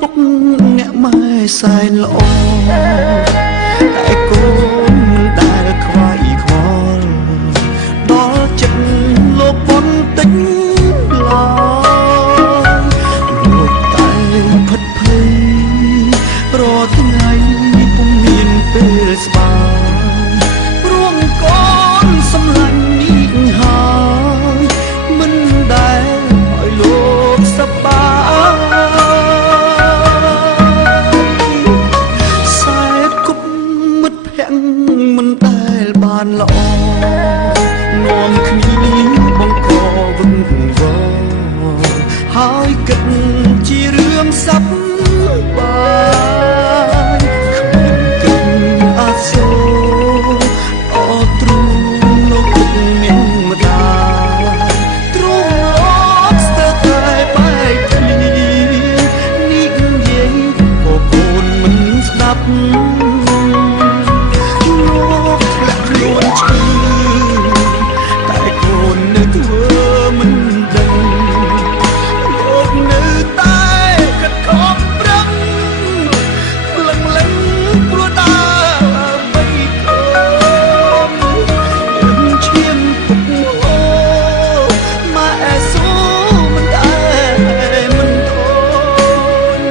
ពុកអ្នកម៉ែសែនល្អតែកូនមិនដែលខ្វាយខ្វល់ដល់ចិត្តលោកបន្តិចឡើយលោកតែផិតភ័យរាល់ថ្ងៃពុំមានពេលស្បាព្រោះកូនសម្លាញ់នេះហើយមិនដែលឲ្យលោកសប្បាយខ្សែគប់មិត្តភក្តិមិនដែលបានល្អនាំគ្នាបង្កវឹកវរហើយគិតជារឿងសប្បាយគ្មានគិតអាសូរអត់ទ្រូងលោកគិតមានម្ដាយទ្រូងលោកស្ទើរតែបែកគ្នានេះនិយាយក៏កូនមិនស្ដាប់លោកធ្លាក់ខ្លួនឈឺតែកូននៅធ្វើមិនដឹងលោកនៅតែគិតខំប្រឹងលឹងលឹងព្រោះដើរបីកូនយើងឈាមពុកអូម៉ែស៊ូមិនដែរមិនធន់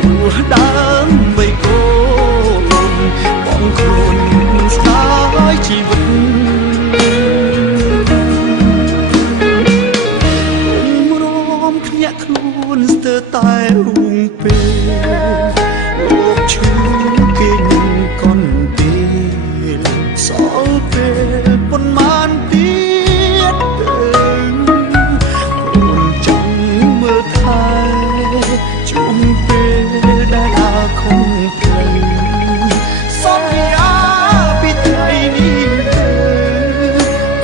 ព្រោះដើរបីកូនបងខ្លួនស្ដាយជីវិតរំភ្ញាក់ខ្លួនស្ទើរតែរួងពេលលោកឈឺគេនឹងកន់ពេលសល់ពេលប៉ុន្មានទៀតទៅកូនចង់មើលថែជុំពេលដែលដើរខំផ្លូវសន្យាពីថ្ងៃនេះទៅ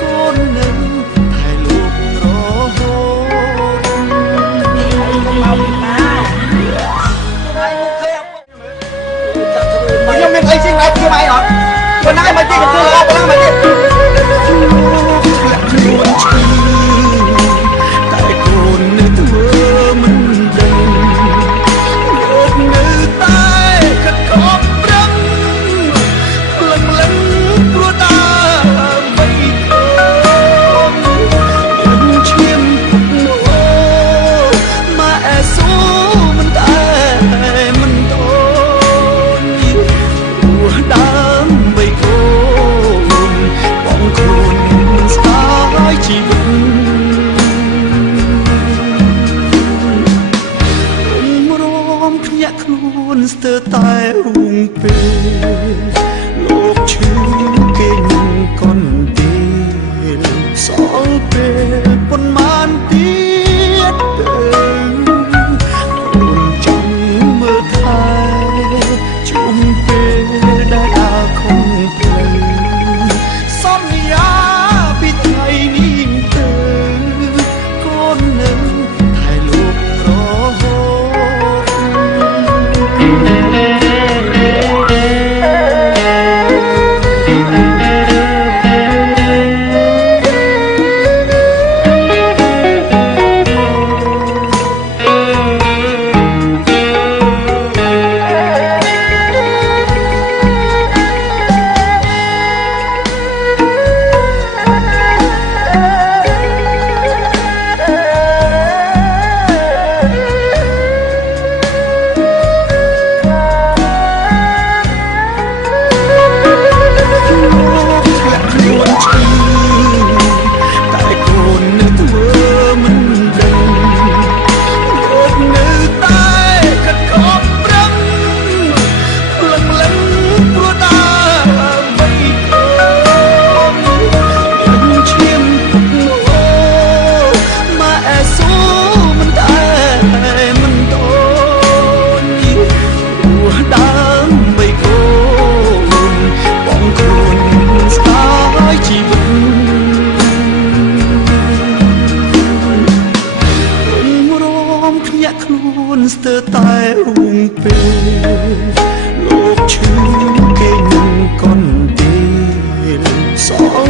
កូននឹងថែលោករហូតខ្ញុំមានអីជាងឯងខ្ញុំឯងអត់ប៉ុន្តែមកជិះកន្ទុយល្អប៉ុណ្ណាមកជិះខ្លួនឈឺតែកូននៅធ្វើមិនដឹងលោកនៅតែគិតខំប្រឹងលឹងលឹងព្រោះដើរបីកូនយើងឈាមពុកអូម៉ែស៊ូមិនដែរមិនតូនព្រោះដើរបីកូនបងខ្លួនស្ដាយជីវិតរំភ្ញាក់ខ្លួនស្ទើរតែរួងពេលលោកឈឺគេនឹងកន់ពេលសល់ពេលប៉ុន្មានទៀតទៅកូនចង់មើលថែជុំពេលដែលដើរខំផ្លូវសន្យាពីថ្ងៃនេះទៅកូននឹងថែលោករហូខ្លួនស្ទើរតែរួងពេលលោកឈឺគេនឹងកន់ពេលសល់